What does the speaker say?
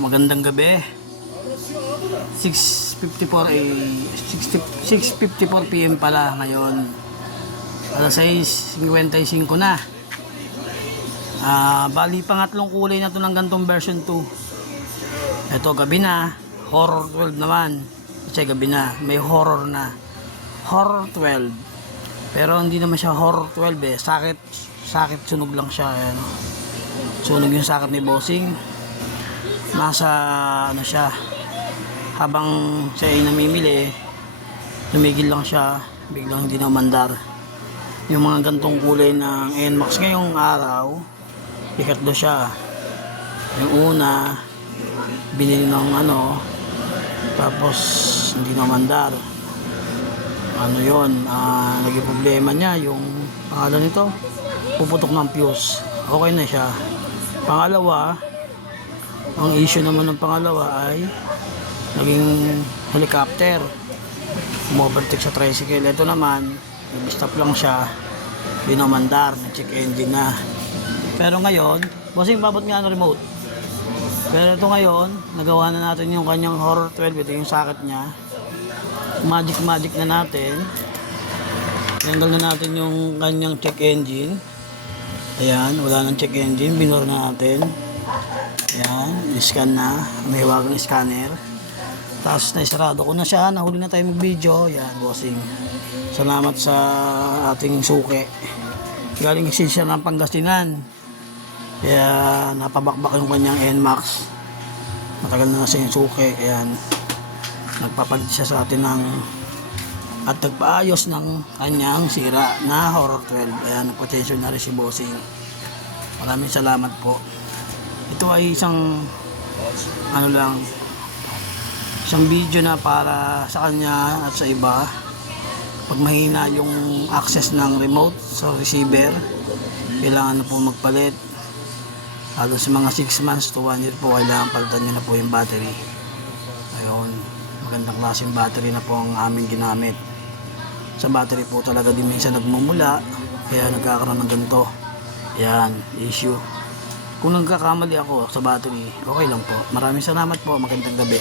Magandang gabi. 6:54 6:54 PM pala ngayon. Alas 6:55 na. Bali pangatlong kulay na to ng gantong version 2. Ito gabi na, horror 12 naman. Kasi gabi na, may horror na. Horror 12. Pero hindi naman siya horror 12 eh. Sakit sunog lang siya, ayan. Sunog yung sakit ni Bossing. Nasa ano siya, habang siya ay namimili, tumigil lang siya, biglang hindi na umandar. Yung mga gantong kulay ng NMAX ngayong araw, ikat do siya. Yung una binili ng ano, tapos hindi na umandar. Ano yun, naging problema niya yung pangalan nito, puputok ng fuse. Okay na siya. Pangalawa, ang issue naman ng pangalawa ay naging helicopter, umovertake sa tricycle. Ito naman, nag-stop lang siya, binamandar, nag-check engine na. Pero ngayon, bossing babot nga ang remote. Pero ito ngayon, nagawa na natin yung kanyang horror 12. Ito yung sakit niya. Magic na natin. Tanggal na natin yung kanyang check engine. Ayan, wala nang check engine, binor na natin. Ayan, scan na, may hiwagang scanner. Tapos naisarado ko na siya, nahuli na tayo mag-video. Ayan, bossing, salamat sa ating suki. Galing kasi siya ng Pangasinan, kaya napabakbak yung kanyang NMAX. Matagal na nasa yung suki. Ayan, nagpapalit siya sa atin ng at nagpaayos ng kanyang sira na horror 12. Ayan, nagpatensyon na rin si Bossing. Maraming salamat po. Ito ay isang ano lang, isang video na para sa kanya at sa iba. Pag mahina yung access ng remote sa receiver, kailangan na po magpalit. Halos sa mga 6 months to 1 year po, kailangan palitan nyo na po yung battery. Ayun, magandang klaseng battery na po ang aming ginamit. Sa battery po talaga din minsan nagmumula, kaya nagkakaroon ng ganito. Yan, issue. Kung nagkakamali ako sa battery, okay lang po. Maraming salamat po, magandang gabi.